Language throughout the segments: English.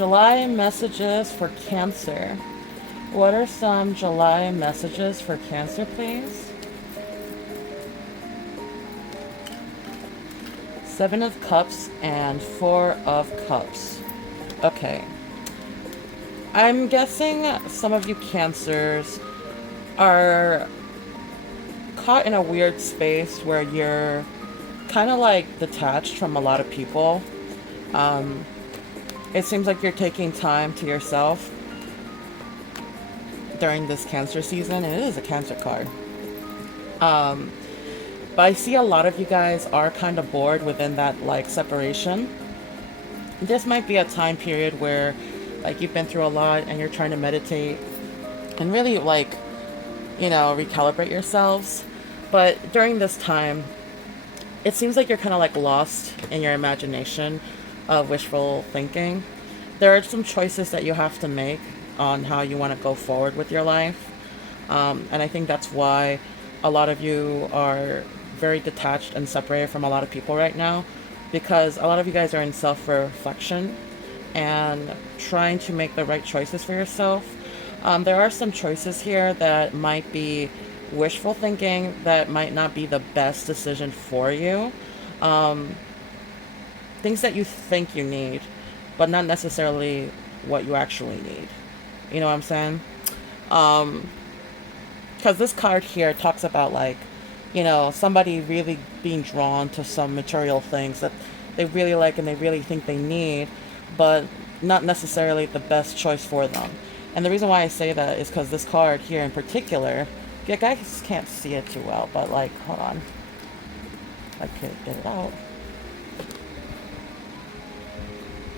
July messages for Cancer. What are some July messages for Cancer, please? Seven of Cups and Four of Cups. Okay. I'm guessing some of you Cancers are caught in a weird space where you're kind of like detached from a lot of people. Um, it seems like you're taking time to yourself during this Cancer season, and it is a Cancer card. Um, but I see a lot of you guys are kind of bored within that like separation. This might be a time period where like you've been through a lot and you're trying to meditate and really like, recalibrate yourselves. But during this time, it seems like you're kind of like lost in your imagination of wishful thinking. There are some choices that you have to make on how you want to go forward with your life. And I think that's why a lot of you are very detached and separated from a lot of people right now, because a lot of you guys are in self-reflection and trying to make the right choices for yourself. There are some choices here that might be wishful thinking that might not be the best decision for you. Um, Things that you think you need, but not necessarily what you actually need. You know what I'm saying? Um, because this card here talks about like, somebody really being drawn to some material things that they really like and they really think they need, but not necessarily the best choice for them. And the reason why I say that is because this card here in particular, you guys can't see it too well, but like, hold on, I could get it out.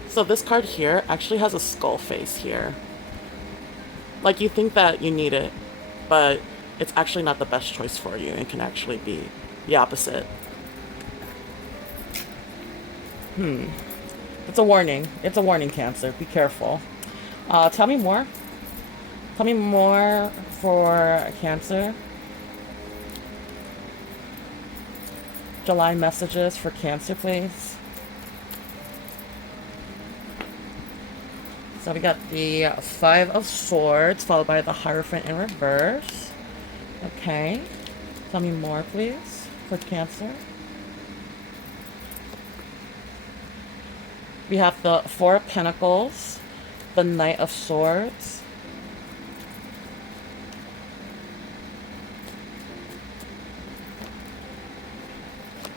So this card here actually has a skull face here. Like you think that you need it, but it's actually not the best choice for you. It can actually be the opposite. It's a warning. It's a warning, Cancer. Be careful. Tell me more. Tell me more for Cancer. July messages for Cancer, please. So we got the Five of Swords, followed by the Hierophant in reverse. Okay. Tell me more, please, for Cancer. We have the Four of Pentacles, the Knight of Swords,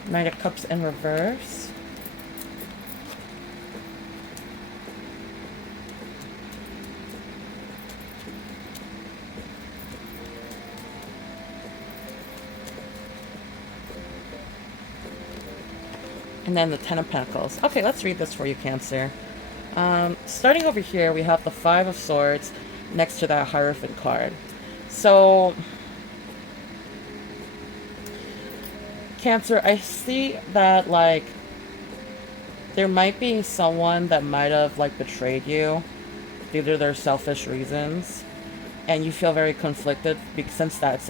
Knight of Cups in reverse, and then the Ten of Pentacles. Okay, let's read this for you, Cancer. Starting over here, we have the Five of Swords next to that Hierophant card. So, Cancer, I see that, like, there might be someone that might have, like, betrayed you due to their selfish reasons, and you feel very conflicted since that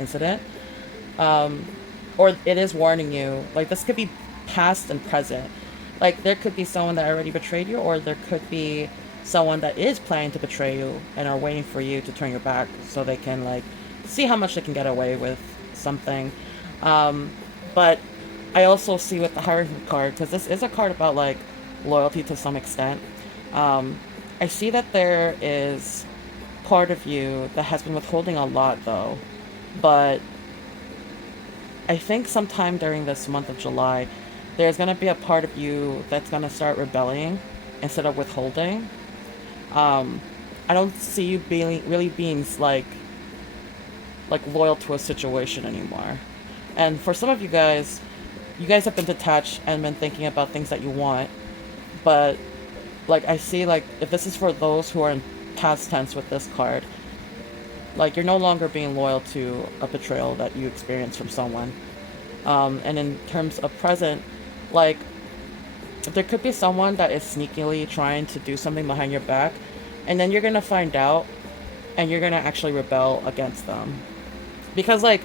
incident. Or it is warning you, like, this could be past and present. Like, there could be someone that already betrayed you, or there could be someone that is planning to betray you and are waiting for you to turn your back so they can, like, see how much they can get away with something. But I also see with the Hierophant card, because this is a card about, like, loyalty to some extent. I see that there is part of you that has been withholding a lot, though. But I think sometime during this month of July, there's going to be a part of you that's going to start rebelling instead of withholding. I don't see you really being like loyal to a situation anymore. And for some of you guys have been detached and been thinking about things that you want. But like I see, like, if this is for those who are in past tense with this card, like, you're no longer being loyal to a betrayal that you experienced from someone. And in terms of present, like, there could be someone that is sneakily trying to do something behind your back, and then you're going to find out, and you're going to actually rebel against them. Because, like,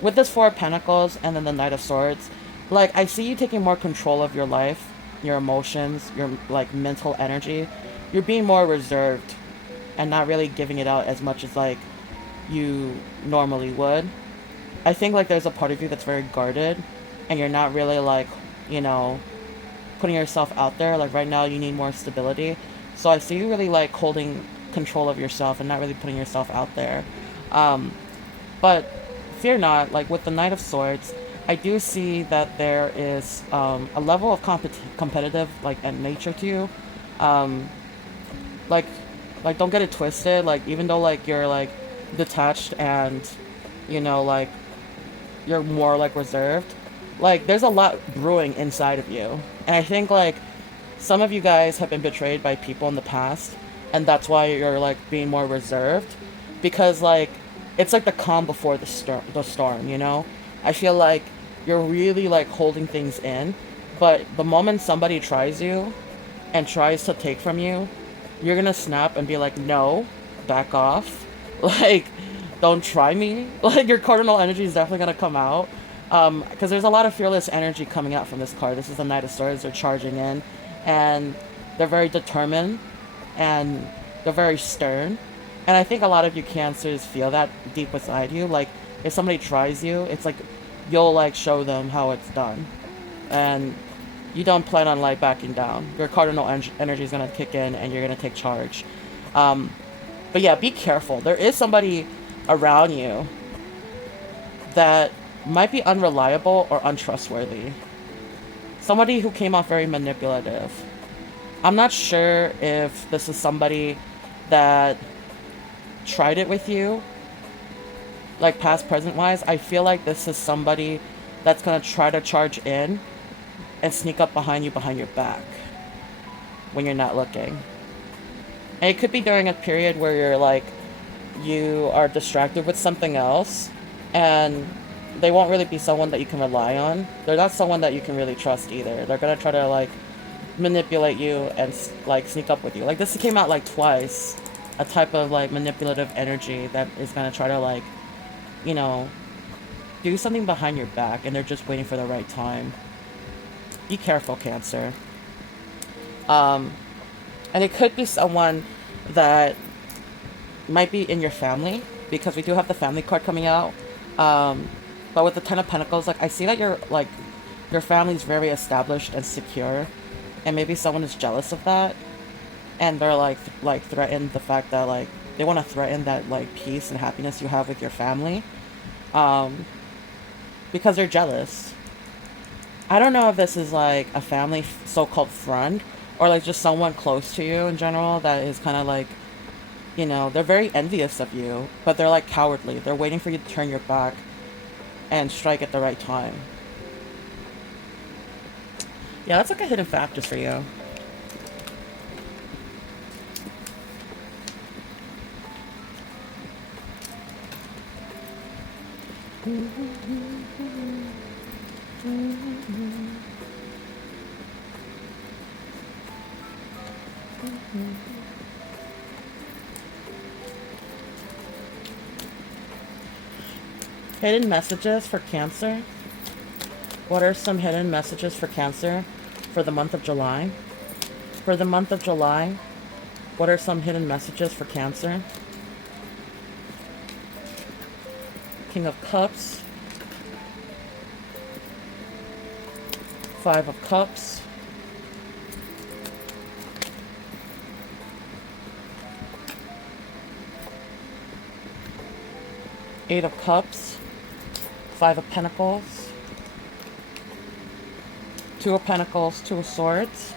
with this Four of Pentacles and then the Knight of Swords, like, I see you taking more control of your life your emotions, your like mental energy, you're being more reserved and not really giving it out as much as like you normally would. I think like there's a part of you that's very guarded and you're not really like, you know, putting yourself out there. Like right now you need more stability. So I see you really like holding control of yourself and not really putting yourself out there. Um, but fear not, like with the Knight of Swords, I do see that there is a level of competitive like at nature to you. Um, like don't get it twisted. Like even though like you're like detached and you know like you're more like reserved, like there's a lot brewing inside of you. And I think like some of you guys have been betrayed by people in the past, and that's why you're like being more reserved, because like it's like the calm before the storm, you know? I feel like you're really like holding things in, but the moment somebody tries you and tries to take from you, you're gonna snap and be like, no, back off. Like, don't try me. Like, your cardinal energy is definitely gonna come out. Because there's a lot of fearless energy coming out from this card. This is the Knight of Swords. They're charging in, and they're very determined, and they're very stern. And I think a lot of you Cancers feel that deep inside you. Like, if somebody tries you, it's like you'll like show them how it's done, and you don't plan on like backing down. Your cardinal energy is gonna kick in, and you're gonna take charge. Um, but yeah, be careful. There is somebody around you that might be unreliable or untrustworthy. Somebody who came off very manipulative. I'm not sure if this is somebody that tried it with you, like past, present wise. I feel like this is somebody that's gonna try to charge in and sneak up behind you behind your back when you're not looking. And it could be during a period where you're like, you are distracted with something else, and they won't really be someone that you can rely on. They're not someone that you can really trust either. They're gonna try to like manipulate you and like sneak up with you. Like this came out like twice, a type of like manipulative energy that is gonna try to like, you know, do something behind your back, and they're just waiting for the right time. Be careful, Cancer. And it could be someone that might be in your family, because we do have the family card coming out. But with the Ten of Pentacles, like I see that you're like your family's very established and secure, and maybe someone is jealous of that, and they're like threaten the fact that like they want to threaten that like peace and happiness you have with your family, because they're jealous. I don't know if this is like a family so-called friend, or like just someone close to you in general that is kind of like, you know, they're very envious of you, but they're like cowardly. They're waiting for you to turn your back and strike at the right time. Yeah, that's like a hidden factor for you. Hidden messages for Cancer. What are some hidden messages for Cancer for the month of July? For the month of July, what are some hidden messages for Cancer? King of Cups. Five of Cups. Eight of Cups. Five of Pentacles. Two of Pentacles, Two of Swords.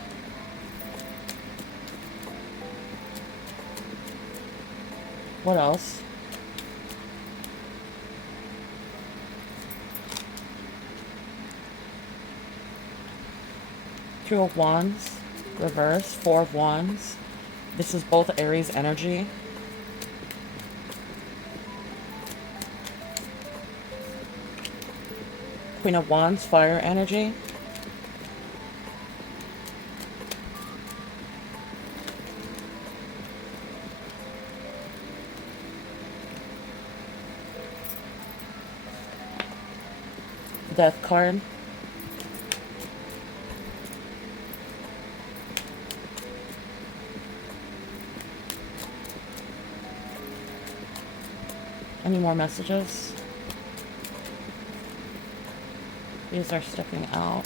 What else? Two of Wands, reverse, Four of Wands. This is both Aries energy. Queen of Wands, fire energy. Death card. Any more messages? These are sticking out.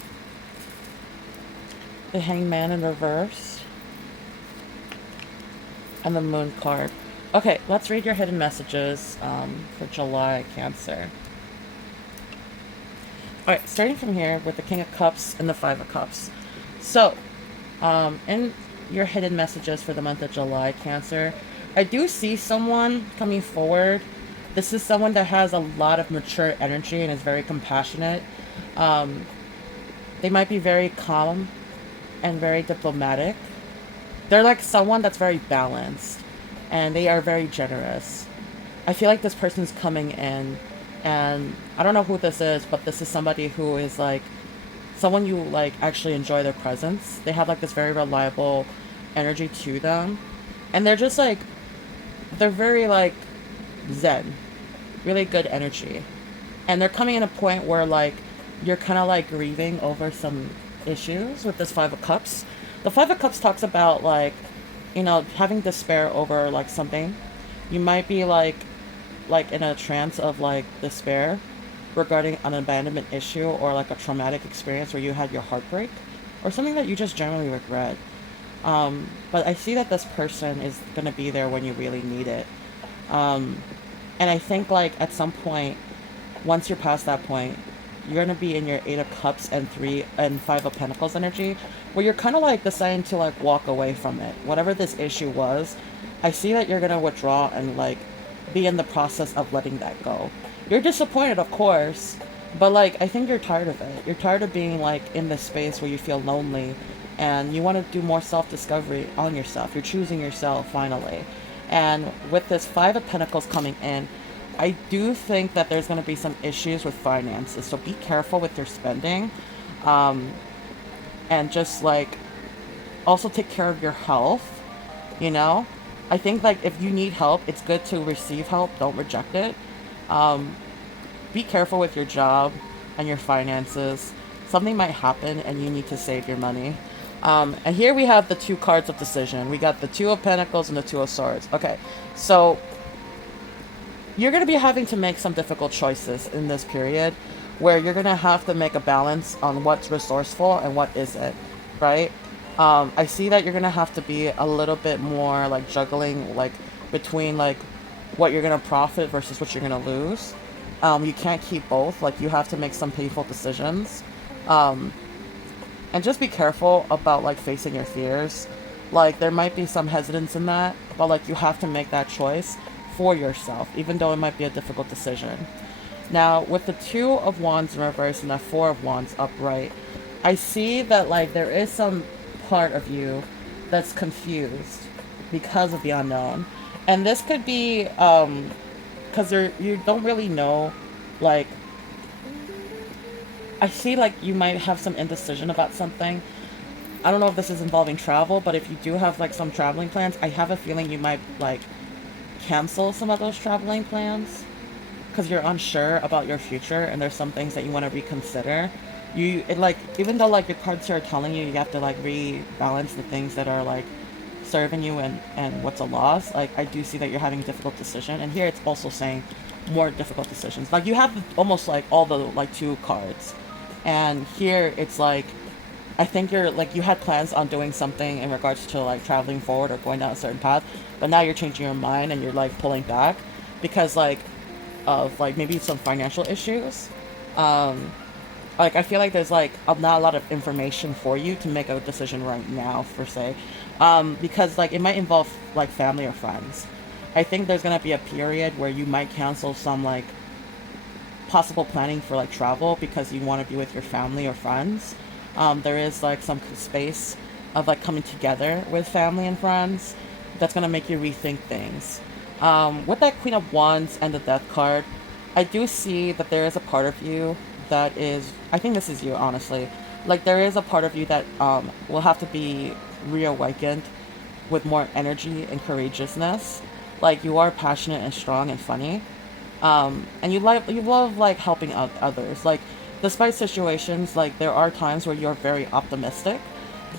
The Hangman in reverse. And the Moon card. Okay, let's read your hidden messages for July, Cancer. Alright, starting from here with the King of Cups and the Five of Cups. So, in your hidden messages for the month of July, Cancer, I do see someone coming forward. This is someone that has a lot of mature energy and is very compassionate. They might be very calm and very diplomatic. They're like someone that's very balanced, and they are very generous. I feel like this person's coming in, and I don't know who this is, but this is somebody who is like someone you like actually enjoy their presence. They have like this very reliable energy to them, and they're just like, they're very like zen, really good energy. And they're coming in a point where like you're kind of like grieving over some issues with this Five of Cups. The Five of Cups talks about like, you know, having despair over like something. You might be like in a trance of like despair regarding an abandonment issue, or like a traumatic experience where you had your heartbreak, or something that you just generally regret. But I see that this person is going to be there when you really need it. And I think like at some point, once you're past that point, you're going to be in your Eight of Cups and Five of Pentacles energy, where you're kind of like deciding to like walk away from it. Whatever this issue was, I see that you're going to withdraw and like be in the process of letting that go. You're disappointed, of course, but like I think you're tired of it. You're tired of being like in this space where you feel lonely, and you want to do more self-discovery on yourself. You're choosing yourself finally. And with this Five of Pentacles coming in, I do think that there's going to be some issues with finances, so be careful with your spending, and just like also take care of your health. You know, I think like if you need help, it's good to receive help. Don't reject it. Be careful with your job and your finances. Something might happen and you need to save your money. And here we have the two cards of decision. We got the Two of Pentacles and the Two of Swords. Okay, so you're going to be having to make some difficult choices in this period, where you're going to have to make a balance on what's resourceful and what isn't, right? I see that you're going to have to be a little bit more like juggling like between like what you're going to profit versus what you're going to lose. You can't keep both. Like you have to make some painful decisions. And just be careful about like facing your fears. Like there might be some hesitance in that, but like you have to make that choice for yourself, even though it might be a difficult decision. Now, with the Two of Wands in reverse and the Four of Wands upright, I see that like there is some part of you that's confused because of the unknown. And this could be because you don't really know, like, I see like you might have some indecision about something. I don't know if this is involving travel, but if you do have like some traveling plans, I have a feeling you might like cancel some of those traveling plans because you're unsure about your future, and there's some things that you want to reconsider. Like even though like your cards are telling you have to like rebalance the things that are like serving you and what's a loss, like I do see that you're having a difficult decision. And here it's also saying more difficult decisions. Like you have almost like all the like two cards, and here it's like I think you're like you had plans on doing something in regards to like traveling forward or going down a certain path, but now you're changing your mind and you're like pulling back because like of like maybe some financial issues. Like I feel like there's like not a lot of information for you to make a decision right now per se, because like it might involve like family or friends. I think there's gonna be a period where you might cancel some like possible planning for like travel because you want to be with your family or friends. There is like some space of like coming together with family and friends that's gonna make you rethink things. With that Queen of Wands and the Death card, I do see that there is a part of you that is, I think this is you honestly, like there is a part of you that will have to be reawakened with more energy and courageousness. Like you are passionate and strong and funny, and you love like helping others. Like despite situations, like there are times where you're very optimistic,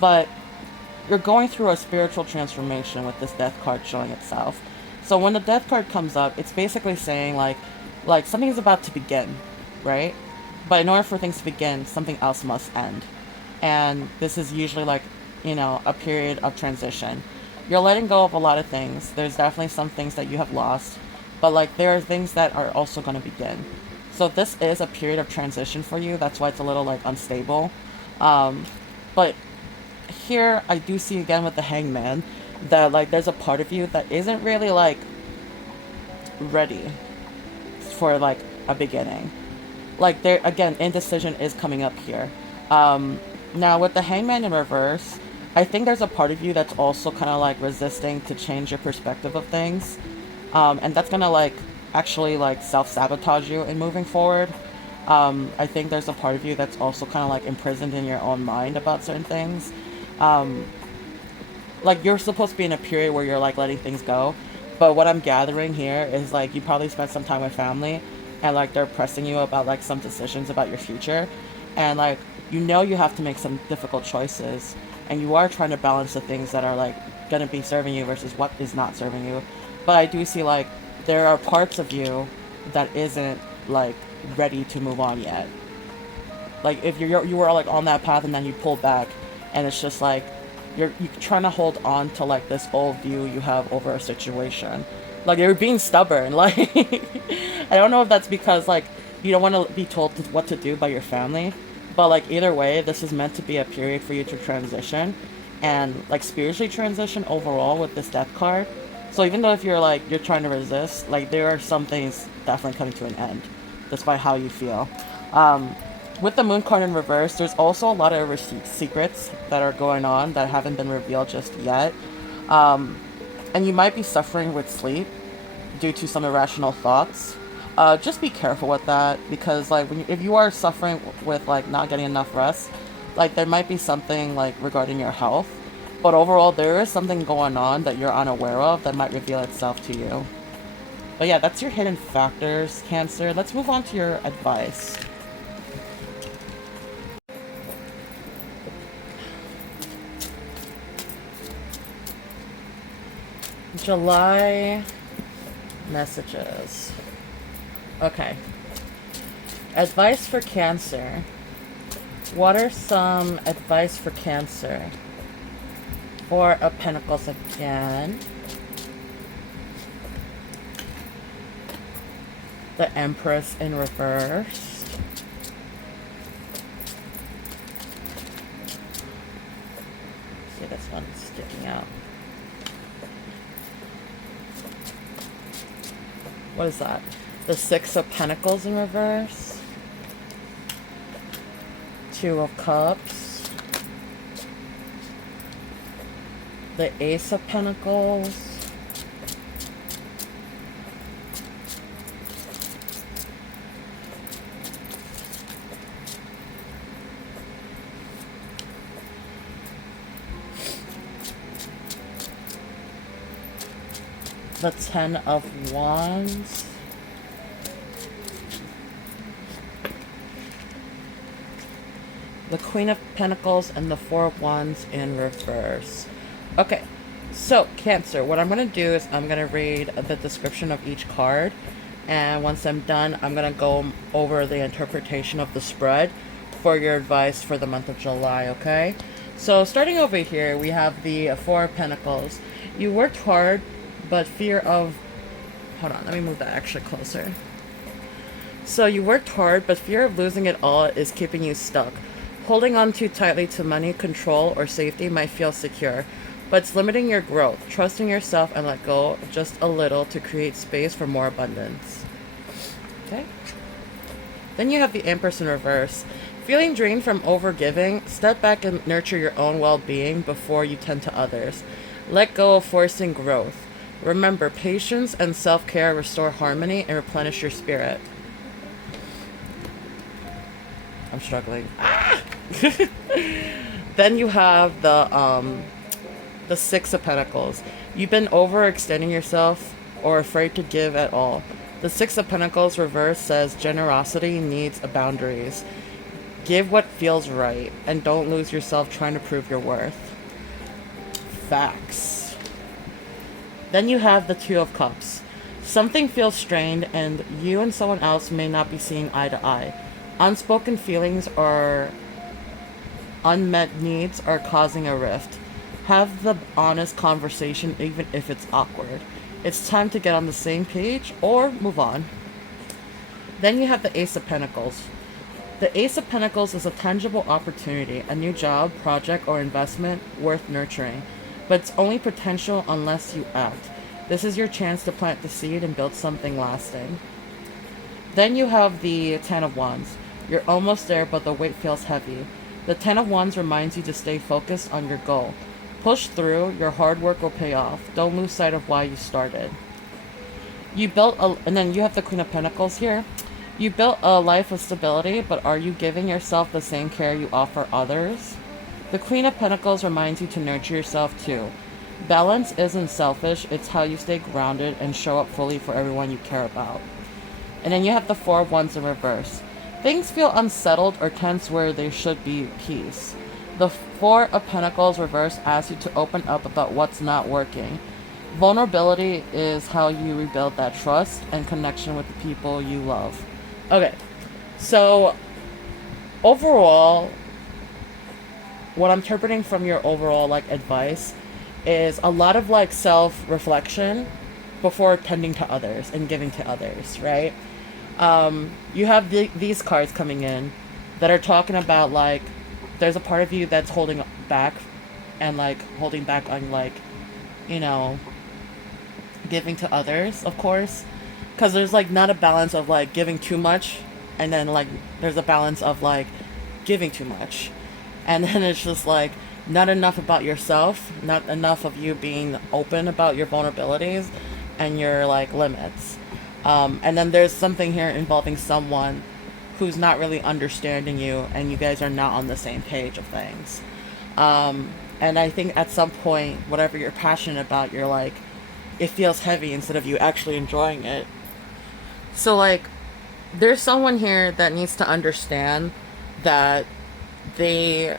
but you're going through a spiritual transformation with this Death card showing itself. So when the death card comes up, it's basically saying like something is about to begin, right? But in order for things to begin, something else must end. And this is usually like, a period of transition. You're letting go of a lot of things. There's definitely some things that you have lost, but like there are things that are also going to begin. So this is a period of transition for you. That's why it's a little like unstable. But here I do see again with the hangman that like there's a part of you that isn't really like ready for like a beginning. Like there again, indecision is coming up here. Now with the hangman in reverse, I think there's a part of you that's also kind of like resisting to change your perspective of things. And that's gonna like actually like self-sabotage you in moving forward. I think there's a part of you that's also kind of like imprisoned in your own mind about certain things. Um, like you're supposed to be in a period where you're like letting things go, but what I'm gathering here is like you probably spent some time with family, and like they're pressing you about like some decisions about your future, and like you have to make some difficult choices, and you are trying to balance the things that are like gonna be serving you versus what is not serving you. But I do see like there are parts of you that isn't like ready to move on yet. Like if you were like on that path and then you pull back, and it's just like you're trying to hold on to like this old view you have over a situation. Like you're being stubborn. Like I don't know if that's because like you don't want to be told what to do by your family, but like either way, this is meant to be a period for you to transition and like spiritually transition overall with this death card. So even though if you're trying to resist, like there are some things definitely coming to an end, despite how you feel. Um, with the moon card in reverse, there's also a lot of secrets that are going on that haven't been revealed just yet. Um, and you might be suffering with sleep due to some irrational thoughts. Just be careful with that because, like, if you are suffering with like not getting enough rest, like there might be something like regarding your health. But overall, there is something going on that you're unaware of that might reveal itself to you. But yeah, that's your hidden factors, Cancer. Let's move on to your advice. July messages. Okay. Advice for Cancer. What are some advice for Cancer? Four of Pentacles again. The Empress in reverse. See, this one's sticking out. What is that? The Six of Pentacles in reverse. Two of Cups. The Ace of Pentacles. The Ten of Wands. The Queen of Pentacles and the Four of Wands in reverse. Okay, so Cancer, what I'm going to do is I'm going to read the description of each card. And once I'm done, I'm going to go over the interpretation of the spread for your advice for the month of July, okay? So starting over here, we have the Four of Pentacles. You worked hard, but fear of... Hold on, let me move that actually closer. So you worked hard, but fear of losing it all is keeping you stuck. Holding on too tightly to money, control, or safety might feel secure, but it's limiting your growth. Trusting yourself and let go just a little to create space for more abundance. Okay? Then you have the Empress in reverse. Feeling drained from overgiving, step back and nurture your own well-being before you tend to others. Let go of forcing growth. Remember, patience and self-care restore harmony and replenish your spirit. I'm struggling. Ah! Then you have the Six of Pentacles. You've been overextending yourself or afraid to give at all. The Six of Pentacles reverse says generosity needs boundaries. Give what feels right and don't lose yourself trying to prove your worth. Facts. Then you have the Two of Cups. Something feels strained, and you and someone else may not be seeing eye to eye. Unspoken feelings or unmet needs are causing a rift. Have the honest conversation, even if it's awkward. It's time to get on the same page or move on. Then you have the Ace of Pentacles. The Ace of Pentacles is a tangible opportunity, a new job, project, or investment worth nurturing. But it's only potential unless you act. This is your chance to plant the seed and build something lasting. Then you have the Ten of Wands. You're almost there, but the weight feels heavy. The Ten of Wands reminds you to stay focused on your goal. Push through, your hard work will pay off. Don't lose sight of why you started. And then you have the Queen of Pentacles here. You built a life of stability, but are you giving yourself the same care you offer others? The Queen of Pentacles reminds you to nurture yourself too. Balance isn't selfish, it's how you stay grounded and show up fully for everyone you care about. And then you have the Four of Wands in reverse. Things feel unsettled or tense where there should be peace. The Four of Pentacles reverse asks you to open up about what's not working. Vulnerability is how you rebuild that trust and connection with the people you love. Okay, so overall, what I'm interpreting from your overall like advice is a lot of like self-reflection before tending to others and giving to others, right? You have these cards coming in that are talking about like there's a part of you that's holding back and like holding back on like, you know, giving to others, of course, because there's like not a balance of like giving too much, and then like there's a balance of like giving too much, and then it's just like not enough about yourself, not enough of you being open about your vulnerabilities and your like limits. And then there's something here involving someone who's not really understanding you, and you guys are not on the same page of things. And I think at some point, whatever you're passionate about, you're like, it feels heavy instead of you actually enjoying it. So like, there's someone here that needs to understand that they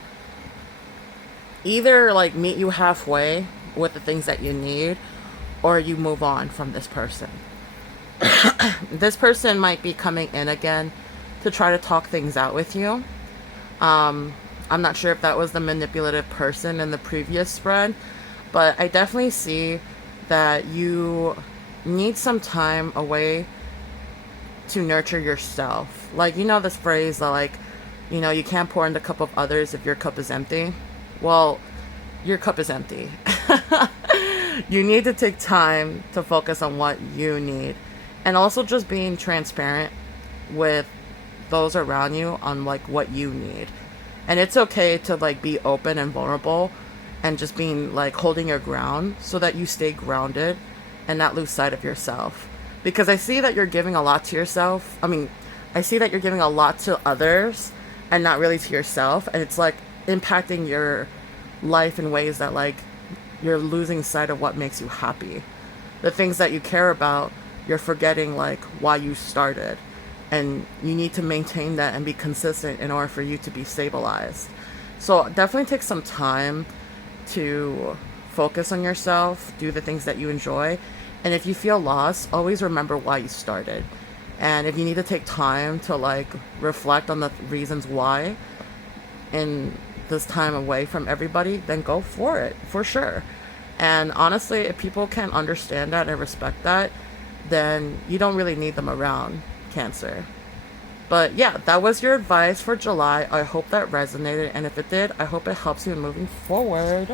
either like meet you halfway with the things that you need, or you move on from this person. This person might be coming in again to try to talk things out with you. I'm not sure if that was the manipulative person in the previous spread, but I definitely see that you need some time away to nurture yourself. Like, you know this phrase that like, you know, you can't pour in the cup of others if your cup is empty. Well, your cup is empty. You need to take time to focus on what you need, and also just being transparent with those around you on like what you need. And it's okay to like be open and vulnerable and just being like holding your ground so that you stay grounded and not lose sight of yourself. Because I see that you're giving a lot to yourself. I see that you're giving a lot to others and not really to yourself, and it's like impacting your life in ways that like you're losing sight of what makes you happy. The things that you care about, you're forgetting like why you started. And you need to maintain that and be consistent in order for you to be stabilized. So definitely take some time to focus on yourself, do the things that you enjoy. And if you feel lost, always remember why you started. And if you need to take time to like reflect on the reasons why in this time away from everybody, then go for it, for sure. And honestly, if people can't understand that and respect that, then you don't really need them around, Cancer. But yeah, that was your advice for July. I hope that resonated, and if it did, I hope it helps you in moving forward.